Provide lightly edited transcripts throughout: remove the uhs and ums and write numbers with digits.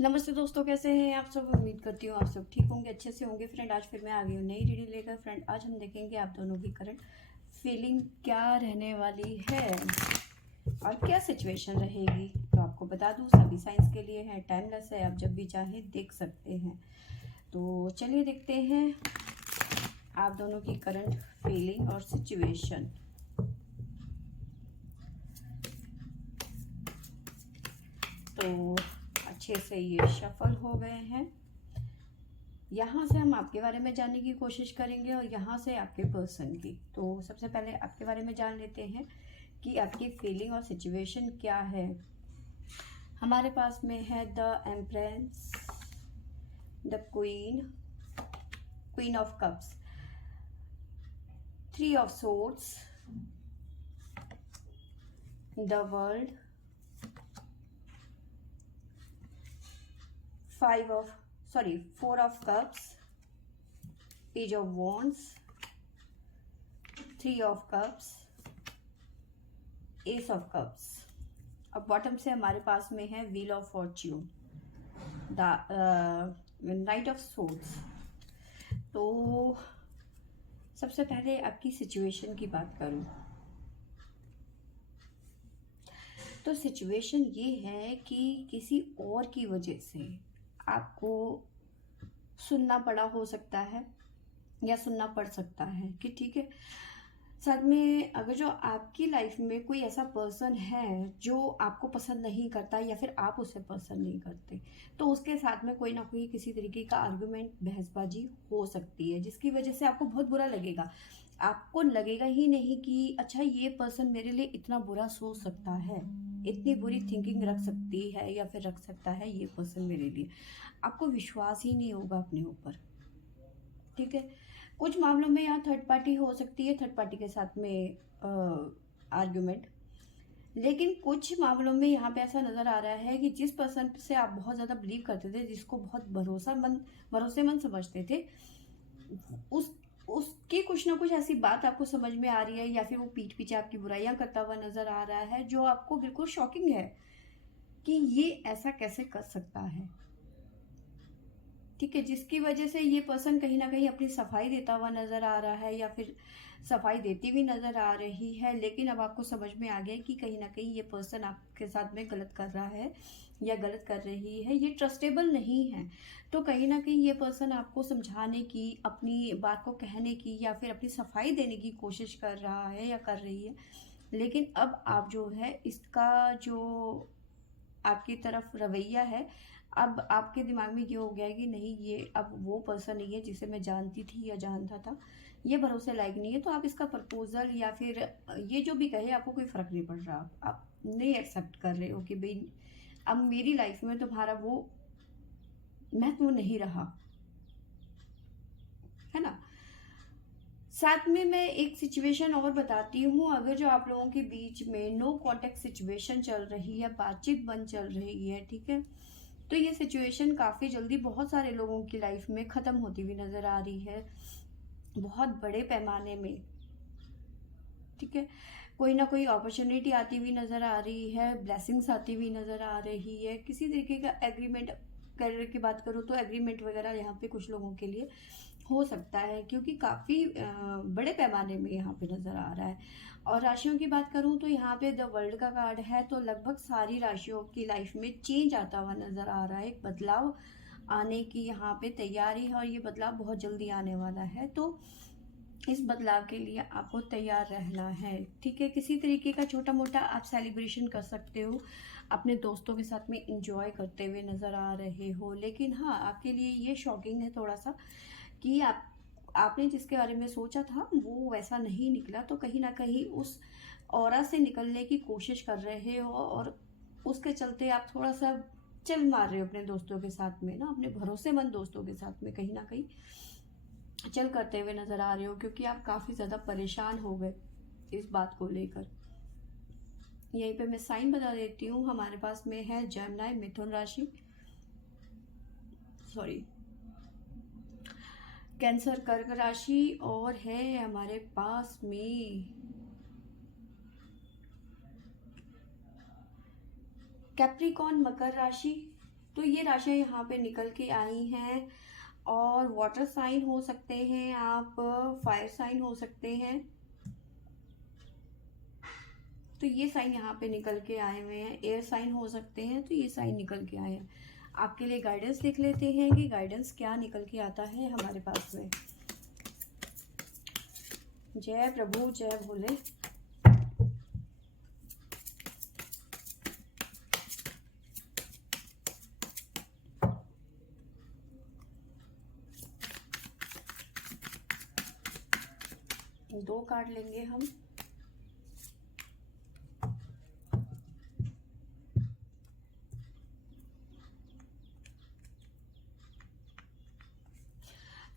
नमस्ते दोस्तों, कैसे हैं आप सब। उम्मीद करती हूँ आप सब ठीक होंगे, अच्छे से होंगे। फ्रेंड, आज फिर मैं आ गई हूँ नई रीडिंग लेकर। फ्रेंड, आज हम देखेंगे आप दोनों की करंट फीलिंग क्या रहने वाली है और क्या सिचुएशन रहेगी। तो आपको बता दूँ, सभी साइंस के लिए है, टाइमलेस है, आप जब भी चाहे देख सकते हैं। तो चलिए देखते हैं आप दोनों की करंट फीलिंग और सिचुएशन। तो अच्छे से ये शफल हो गए हैं। यहाँ से हम आपके बारे में जानने की कोशिश करेंगे और यहाँ से आपके पर्सन की। तो सबसे पहले आपके बारे में जान लेते हैं कि आपकी फीलिंग और सिचुएशन क्या है। हमारे पास में है the empress, the queen, queen of cups, three of swords, the world, four of cups, page of wands, three of cups, S of cups. अब बॉटम से हमारे पास में है wheel of Fortune, the night of swords. तो सबसे पहले आपकी situation की बात करूं तो सिचुएशन ये है कि किसी और की वजह से आपको सुनना पड़ा हो सकता है या सुनना पड़ सकता है कि ठीक है। साथ में अगर जो आपकी लाइफ में कोई ऐसा पर्सन है जो आपको पसंद नहीं करता या फिर आप उसे पसंद नहीं करते, तो उसके साथ में कोई ना कोई किसी तरीके का आर्गुमेंट, बहसबाजी हो सकती है, जिसकी वजह से आपको बहुत बुरा लगेगा। आपको लगेगा ही नहीं कि अच्छा, ये पर्सन मेरे लिए इतना बुरा सोच सकता है, इतनी बुरी थिंकिंग रख सकती है या फिर रख सकता है ये पर्सन मेरे लिए। आपको विश्वास ही नहीं होगा अपने ऊपर। ठीक है, कुछ मामलों में यहाँ थर्ड पार्टी हो सकती है, थर्ड पार्टी के साथ में आर्ग्यूमेंट। लेकिन कुछ मामलों में यहाँ पे ऐसा नज़र आ रहा है कि जिस पर्सन से आप बहुत ज़्यादा बिलीव करते थे, जिसको बहुत भरोसेमंद समझते थे, उस उसकी कुछ ना कुछ ऐसी बात आपको समझ में आ रही है या फिर वो पीठ पीछे आपकी बुराइयां करता हुआ नजर आ रहा है, जो आपको बिल्कुल शॉकिंग है कि ये ऐसा कैसे कर सकता है। ठीक है, जिसकी वजह से ये पर्सन कहीं ना कहीं अपनी सफाई देता हुआ नजर आ रहा है या फिर सफाई देती हुई नजर आ रही है। लेकिन अब आपको समझ में आ गया कि कहीं ना कहीं ये पर्सन आपके साथ में गलत कर रहा है या गलत कर रही है, ये ट्रस्टेबल नहीं है। तो कहीं ना कहीं ये पर्सन आपको समझाने की, अपनी बात को कहने की या फिर अपनी सफाई देने की कोशिश कर रहा है या कर रही है। लेकिन अब आप जो है, इसका जो आपकी तरफ रवैया है, अब आपके दिमाग में ये हो गया है कि नहीं, ये अब वो पर्सन नहीं है जिसे मैं जानती थी या जानता था, ये भरोसे लायक नहीं है। तो आप इसका प्रपोजल या फिर ये जो भी कहे, आपको कोई फर्क नहीं पड़ रहा। आप नहीं एक्सेप्ट कर रहे हो कि भाई अब मेरी लाइफ में तुम्हारा वो महत्व नहीं रहा, है ना। साथ में मैं एक सिचुएशन और बताती हूँ। अगर जो आप लोगों के बीच में नो कॉन्टेक्ट सिचुएशन चल रही है, बातचीत बंद चल रही है, ठीक है, तो ये सिचुएशन काफ़ी जल्दी बहुत सारे लोगों की लाइफ में ख़त्म होती हुई नज़र आ रही है, बहुत बड़े पैमाने में। ठीक है, कोई ना कोई अपॉर्चुनिटी आती हुई नज़र आ रही है, ब्लेसिंग्स आती हुई नज़र आ रही है, किसी तरीके का एग्रीमेंट। करियर की बात करूँ तो एग्रीमेंट वगैरह यहाँ पे कुछ लोगों के लिए हो सकता है, क्योंकि काफ़ी बड़े पैमाने में यहाँ पे नज़र आ रहा है। और राशियों की बात करूँ तो यहाँ पे द वर्ल्ड का कार्ड है, तो लगभग सारी राशियों की लाइफ में चेंज आता हुआ नज़र आ रहा है, एक बदलाव आने की यहाँ पे तैयारी है और ये बदलाव बहुत जल्दी आने वाला है। तो इस बदलाव के लिए आपको तैयार रहना है। ठीक है, किसी तरीके का छोटा मोटा आप सेलिब्रेशन कर सकते हो, अपने दोस्तों के साथ में इंजॉय करते हुए नज़र आ रहे हो। लेकिन हाँ, आपके लिए ये शॉकिंग है थोड़ा सा कि आपने जिसके बारे में सोचा था वो वैसा नहीं निकला। तो कहीं ना कहीं उस ऑरा से निकलने की कोशिश कर रहे हो और उसके चलते आप थोड़ा सा चल मार रहे हो अपने दोस्तों के साथ में ना, अपने भरोसेमंद दोस्तों के साथ में कहीं ना कहीं चल करते हुए नजर आ रहे हो, क्योंकि आप काफ़ी ज़्यादा परेशान हो गए इस बात को लेकर। यहीं पे मैं साइन बता देती हूँ। हमारे पास में है जेमिनी, मिथुन राशि, सॉरी, कैंसर, कर्क राशि, और है हमारे पास में कैप्रिकॉन, मकर राशि। तो ये राशियाँ यहाँ पे निकल के आई हैं। और वाटर साइन हो सकते हैं आप, फायर साइन हो सकते हैं, तो ये साइन यहाँ पे निकल के आए हुए हैं। एयर साइन हो सकते हैं, तो ये साइन निकल के आए हैं। आपके लिए गाइडेंस देख लेते हैं कि गाइडेंस क्या निकल के आता है हमारे पास में। जय प्रभु, जय भोले। दो कार्ड लेंगे हम।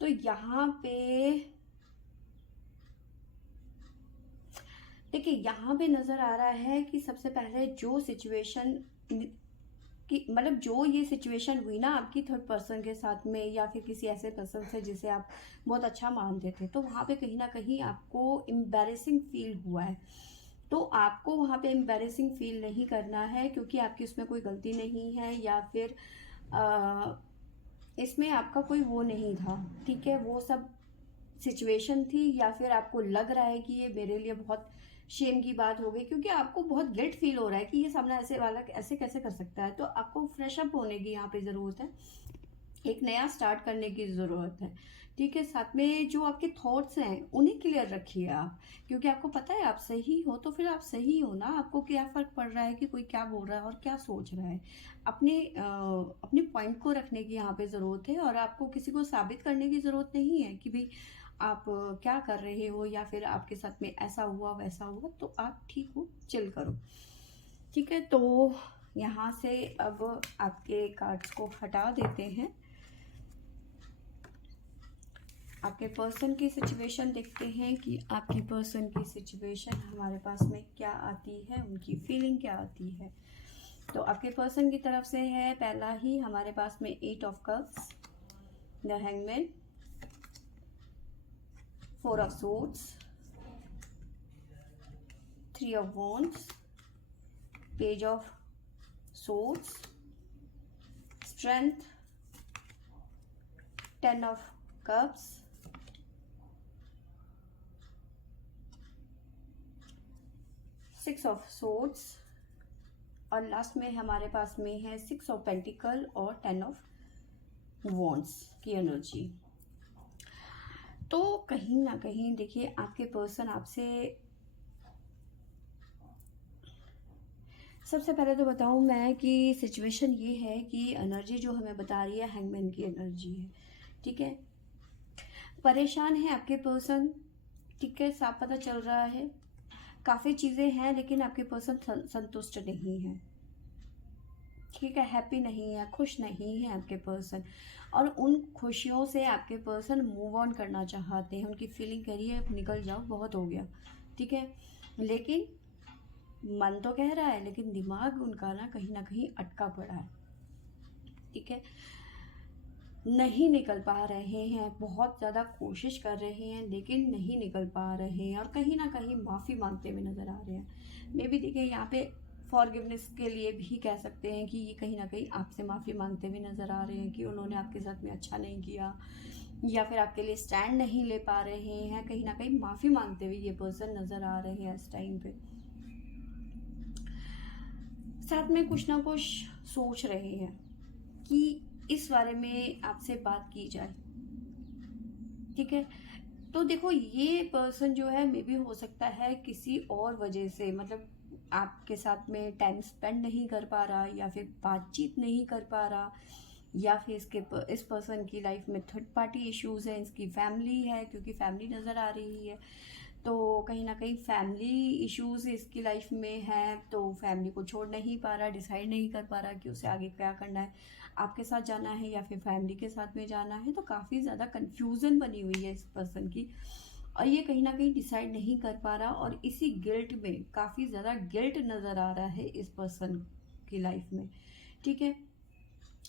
तो यहाँ पे देखिए, यहाँ पे नजर आ रहा है कि सबसे पहले जो सिचुएशन कि मतलब जो ये सिचुएशन हुई ना आपकी थर्ड पर्सन के साथ में, या फिर किसी ऐसे पर्सन से जिसे आप बहुत अच्छा मानते थे, तो वहाँ पे कहीं ना कहीं आपको एम्बैरेसिंग फील हुआ है। तो आपको वहाँ पे एम्बैरेसिंग फील नहीं करना है, क्योंकि आपकी उसमें कोई गलती नहीं है, या फिर इसमें आपका कोई वो नहीं था, ठीक है। वो सब सिचुएशन थी, या फिर आपको लग रहा है कि ये मेरे लिए बहुत शेम की बात हो गई, क्योंकि आपको बहुत गिल्ट फील हो रहा है कि ये सामने ऐसे वाला ऐसे कैसे कर सकता है। तो आपको फ्रेश अप होने की यहाँ पे ज़रूरत है, एक नया स्टार्ट करने की ज़रूरत है, ठीक है। साथ में जो आपके थॉट्स हैं उन्हें क्लियर रखिए आप, क्योंकि आपको पता है आप सही हो, तो फिर आप सही हो ना। आपको क्या फ़र्क पड़ रहा है कि कोई क्या बोल रहा है और क्या सोच रहा है। अपने पॉइंट को रखने की यहाँ पे ज़रूरत है, और आपको किसी को साबित करने की ज़रूरत नहीं है कि भाई आप क्या कर रहे हो, या फिर आपके साथ में ऐसा हुआ वैसा हुआ। तो आप ठीक हो, चिल करो, ठीक है। तो यहाँ से अब आपके कार्ड्स को हटा देते हैं। आपके पर्सन की सिचुएशन देखते हैं कि आपकी पर्सन की सिचुएशन हमारे पास में क्या आती है, उनकी फीलिंग क्या आती है। तो आपके पर्सन की तरफ से है पहला ही हमारे पास में 8 of cups, the hangman, 4 of swords, 3 of wands, page of swords, strength, 10 of cups, 6 of swords, और लास्ट में हमारे पास में है 6 ऑफ पेंटिकल और 10 ऑफ वॉन्ड्स की एनर्जी। तो कहीं ना कहीं देखिए, आपके पर्सन आपसे, सबसे पहले तो बताऊं मैं कि सिचुएशन ये है कि एनर्जी जो हमें बता रही है हैंगमैन की एनर्जी है, ठीक है। परेशान है आपके पर्सन, ठीक है, साफ पता चल रहा है। काफ़ी चीज़ें हैं, लेकिन आपके पर्सन संतुष्ट नहीं है, ठीक है, हैप्पी नहीं है, खुश नहीं है आपके पर्सन। और उन खुशियों से आपके पर्सन मूव ऑन करना चाहते हैं। उनकी फीलिंग कह रही है अब निकल जाओ, बहुत हो गया, ठीक है। लेकिन मन तो कह रहा है, लेकिन दिमाग उनका ना कहीं अटका पड़ा है, ठीक है। नहीं निकल पा रहे हैं, बहुत ज़्यादा कोशिश कर रहे हैं, लेकिन नहीं निकल पा रहे हैं, और कहीं ना कहीं माफ़ी मांगते हुए नज़र आ रहे हैं। मे भी देखिए, यहाँ पे फॉरगिवनेस के लिए भी कह सकते हैं कि ये कहीं ना कहीं आपसे माफ़ी मांगते हुए नज़र आ रहे हैं कि उन्होंने आपके साथ में अच्छा नहीं किया, या फिर आपके लिए स्टैंड नहीं ले पा रहे हैं। कहीं ना कहीं माफ़ी मांगते हुए ये पर्सन नज़र आ रहे हैं इस टाइम पे। साथ में कुछ ना कुछ सोच रहे हैं कि इस बारे में आपसे बात की जाए, ठीक है। तो देखो, ये पर्सन जो है मे भी हो सकता है किसी और वजह से, मतलब आपके साथ में टाइम स्पेंड नहीं कर पा रहा, या फिर बातचीत नहीं कर पा रहा, या फिर इस पर्सन की लाइफ में थर्ड पार्टी इश्यूज है, इसकी फैमिली है, क्योंकि फैमिली नज़र आ रही है। तो कहीं ना कहीं फैमिली इश्यूज इसकी लाइफ में है, तो फैमिली को छोड़ नहीं पा रहा, डिसाइड नहीं कर पा रहा कि उसे आगे क्या करना है, आपके साथ जाना है या फिर फैमिली के साथ में जाना है। तो काफ़ी ज़्यादा कन्फ्यूज़न बनी हुई है इस पर्सन की, और ये कहीं ना कहीं डिसाइड नहीं कर पा रहा, और इसी गिल्ट में काफ़ी ज़्यादा गिल्ट नज़र आ रहा है इस पर्सन की लाइफ में, ठीक है।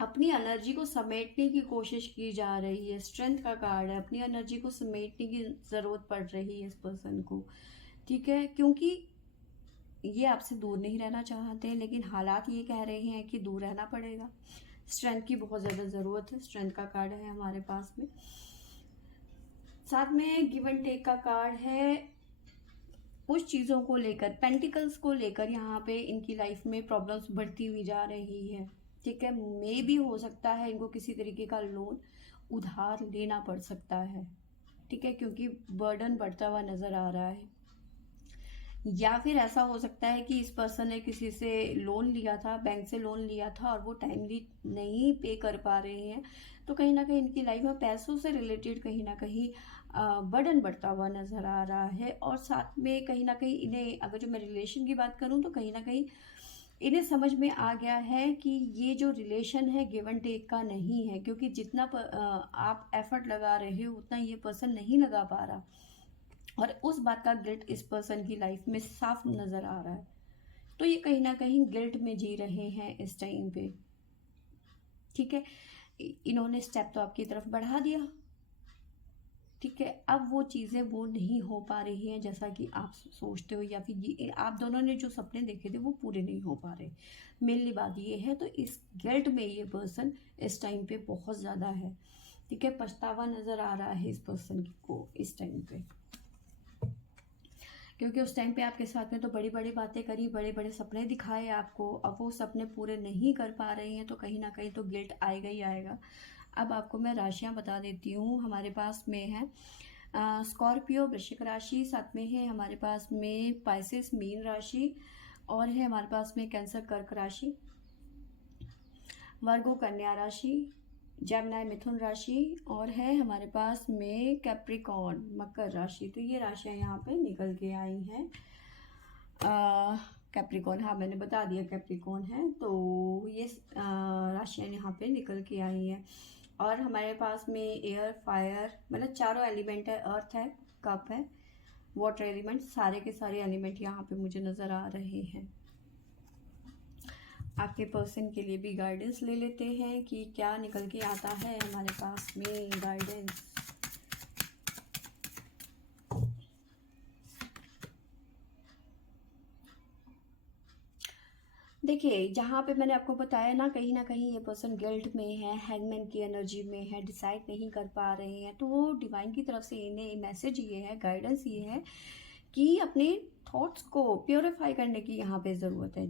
अपनी एनर्जी को समेटने की कोशिश की जा रही है, स्ट्रेंथ का कार्ड है, अपनी एनर्जी को समेटने की ज़रूरत पड़ रही है इस पर्सन को, ठीक है। क्योंकि ये आपसे दूर नहीं रहना चाहते हैं, लेकिन हालात ये कह रहे हैं कि दूर रहना पड़ेगा। स्ट्रेंथ की बहुत ज़्यादा ज़रूरत है, स्ट्रेंथ का कार्ड है हमारे पास में। साथ में गिव एंड टेक का कार्ड है, कुछ चीज़ों को लेकर, पेंटिकल्स को लेकर यहाँ पे इनकी लाइफ में प्रॉब्लम्स बढ़ती हुई जा रही है, ठीक है। मे भी हो सकता है इनको किसी तरीके का लोन उधार लेना पड़ सकता है, ठीक है, क्योंकि बर्डन बढ़ता हुआ नज़र आ रहा है। या फिर ऐसा हो सकता है कि इस पर्सन ने किसी से लोन लिया था, बैंक से लोन लिया था, और वो टाइमली नहीं पे कर पा रहे हैं, तो कहीं ना कहीं इनकी लाइफ में पैसों से रिलेटेड कहीं ना कहीं बर्डन बढ़ता हुआ नज़र आ रहा है। और साथ में कहीं ना कहीं इन्हें, अगर जो मैं रिलेशन की बात करूँ, तो कहीं ना कहीं इन्हें समझ में आ गया है कि ये जो रिलेशन है गिव एंड टेक का नहीं है, क्योंकि जितना आप एफर्ट लगा रहे हो उतना ये पर्सन नहीं लगा पा रहा, और उस बात का गिल्ट इस पर्सन की लाइफ में साफ नज़र आ रहा है। तो ये कहीं ना कहीं गिल्ट में जी रहे हैं इस टाइम पे, ठीक है। इन्होंने स्टेप तो आपकी तरफ बढ़ा दिया, ठीक है, अब वो चीज़ें वो नहीं हो पा रही हैं जैसा कि आप सोचते हो, या फिर ये आप दोनों ने जो सपने देखे थे वो पूरे नहीं हो पा रहे। मेनली बात ये है, तो इस गिल्ट में ये पर्सन इस टाइम पे बहुत ज़्यादा है, ठीक है। पछतावा नज़र आ रहा है इस पर्सन को इस टाइम पे, क्योंकि उस टाइम पे आपके साथ में तो बड़ी बड़ी बातें करी, बड़े बड़े सपने दिखाए आपको, अब वो सपने पूरे नहीं कर पा रहे हैं, तो कहीं ना कहीं तो गिल्ट आएगा ही आएगा। अब आपको मैं राशियां बता देती हूँ। हमारे पास में है स्कॉर्पियो वृश्चिक राशि, साथ में है हमारे पास में पाइसेस मीन राशि, और है हमारे पास में कैंसर कर्क राशि, वर्गो कन्या राशि, जेमिनी मिथुन राशि, और है हमारे पास में कैप्रिकॉर्न मकर राशि। तो ये राशियां यहाँ पे निकल के आई हैं। कैप्रिकॉर्न, हाँ मैंने बता दिया कैप्रिकॉर्न है, तो ये राशियां यहाँ पे निकल के आई हैं। और हमारे पास में एयर, फायर, मतलब चारों एलिमेंट है, अर्थ है, कप है, वाटर एलिमेंट, सारे के सारे एलिमेंट यहाँ पे मुझे नज़र आ रहे हैं। आपके पर्सन के लिए भी गाइडेंस ले लेते हैं कि क्या निकल के आता है हमारे पास में गाइडेंस। देखिए, जहाँ पे मैंने आपको बताया ना कहीं ये पर्सन गिल्ट में है, हैंगमैन की एनर्जी में है, डिसाइड नहीं कर पा रहे हैं, तो वो डिवाइन की तरफ से इन्हें मैसेज ये है, गाइडेंस ये है कि अपने थॉट्स को प्योरीफाई करने की यहाँ पे ज़रूरत है,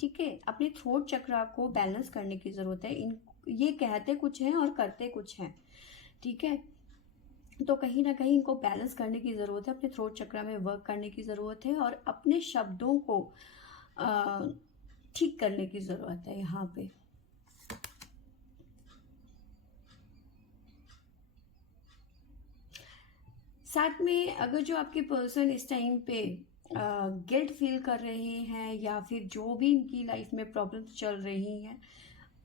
ठीक है। अपने थ्रोट चक्रा को बैलेंस करने की ज़रूरत है। इन ये कहते कुछ हैं और करते कुछ हैं, ठीक है। तो कहीं ना कहीं इनको बैलेंस करने की ज़रूरत है, अपने थ्रोट चक्रा में वर्क करने की ज़रूरत है, और अपने शब्दों को ठीक करने की ज़रूरत है यहाँ पे। साथ में अगर जो आपके पर्सन इस टाइम पे गिल्ट फील कर रहे हैं, या फिर जो भी इनकी लाइफ में प्रॉब्लम्स चल रही हैं,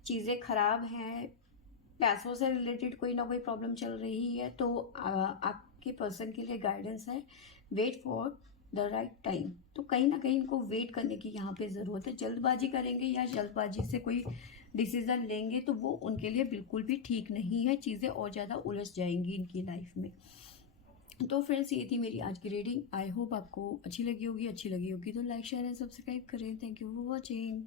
चीज़ें ख़राब हैं, पैसों से रिलेटेड कोई ना कोई प्रॉब्लम चल रही है, तो आपके पर्सन के लिए गाइडेंस है, wait for the right time. तो कहीं ना कहीं इनको वेट करने की यहाँ पे ज़रूरत है। जल्दबाजी करेंगे या जल्दबाजी से कोई डिसीज़न लेंगे तो वो उनके लिए बिल्कुल भी ठीक नहीं है, चीज़ें और ज़्यादा उलझ जाएंगी इनकी लाइफ में। तो फ्रेंड्स, ये थी मेरी आज की रीडिंग। आई होप आपको अच्छी लगी होगी तो लाइक शेयर एंड सब्सक्राइब करें। Thank you for watching.